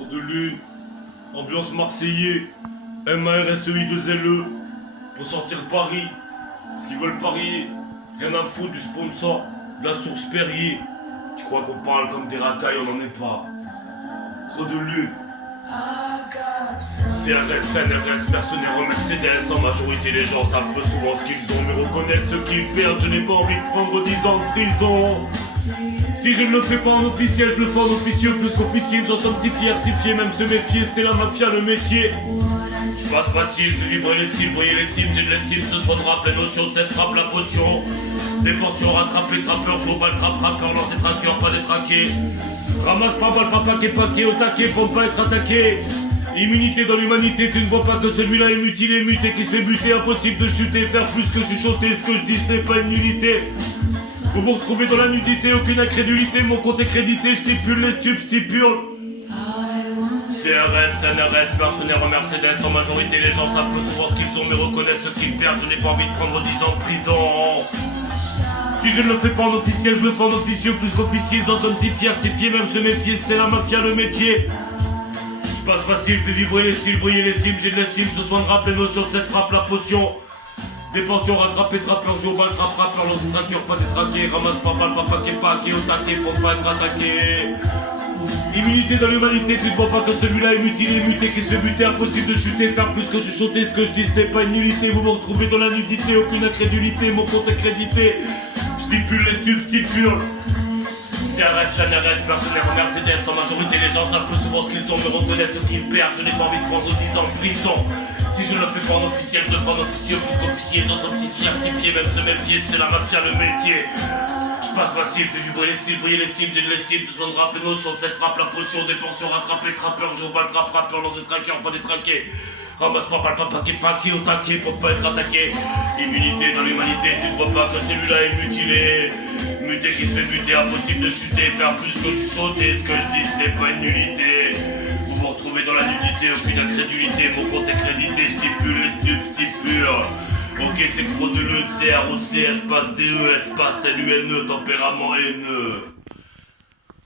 Trop de lune, ambiance marseillais, MARSEI2LE, pour sortir Paris, parce qu'ils veulent parier, rien à foutre du sponsor, de la source Perrier. Tu crois qu'on parle comme des racailles, on n'en est pas. Trop de lune. CRS, NRS, mercenaires en Mercedes, en majorité les gens savent peu souvent ce qu'ils ont, mais reconnaissent ce qu'ils perdent. Je n'ai pas envie de prendre 10 ans de prison. Si je ne le fais pas en officiel, je le fais en officieux plus qu'officier. Nous en sommes si fiers, même se méfier, c'est la mafia le métier. Je passe facile, fais vibrer les cibles, briller les cimes, j'ai de l'estime, ce soir de rap, la notion de cette frappe, la potion. Des portions rattrapées, trappeurs, chaud, balle, rappeur, lance des traqueurs, pas des traqués. Ramasse pas balle, pas paquet, au taquet pour ne pas être attaqué. Immunité dans l'humanité, tu ne vois pas que celui-là est mutilé, muté, qui se fait buter, impossible de chuter, faire plus que chuchoter, ce que je dis ce n'est pas une nullité. Vous vous retrouvez dans la nudité, aucune incrédulité, mon compte est crédité, je stipule les stupes, stipule. CRS, NRS, mercenaires en Mercedes, en majorité les gens savent peu souvent ce qu'ils ont mais reconnaissent ce qu'ils perdent, je n'ai pas envie de prendre 10 ans de prison. Si je ne le fais pas en officiel, je le fais en officieux plus qu'officier, nous en sommes si fiers, même se méfier, c'est la mafia le métier. Je passe facile, fais vibrer les cils, briller les cimes, j'ai de l'estime, ce soin de rap, les notions de cette frappe, la potion. Des pensions rattrapées, trappeurs, jour, balle, rappeur, lance des traqueurs, pas détraqués, ramasse pas balle, pas paquet, au taquet pour pas être attaqué. Immunité dans l'humanité, tu ne vois pas que celui-là est mutilé, muté, qui se fait buter, impossible de chuter, faire plus que chuchoter, ce que je dis ce n'est pas une nullité, vous vous retrouvez dans la nudité, aucune incrédulité, mon compte est crédité, je stipule les stupes, stipule. CRS, NRS, mercenaires en Mercedes, en majorité les gens savent peu souvent ce qu'ils ont, mais reconnaissent ce qu'ils perdent, je n'ai pas envie de prendre 10 ans de prison. Si je ne le fais pas en officiel, je le fais en officieux plus qu'officier, nous en sommes si fiers, même se méfier, c'est la mafia le métier. Je passe facile, fais vibrer les cils, briller les cimes, j'ai de l'estime, tout soin de rap, les notions de cette frappe, la potion, des portions rattrapées, trappeurs, jour, balle, rappeur, lance des traqueurs, pas des traqués. Ramasse pas balle, pas paquet, au taquet pour pas être attaqué. Immunité dans l'humanité, tu ne vois pas que celui-là est mutilé. Muté qui se fait buter, impossible de chuter, faire plus que chuchoter, ce que je dis ce n'est pas une nullité. Vous vous retrouvez dans la nudité, aucune incrédulité, mon compte est crédité, je stipule les stupes, stipule. Ok, c'est trop de lune, CROC, espace DE, espace LUNE, tempérament haineux.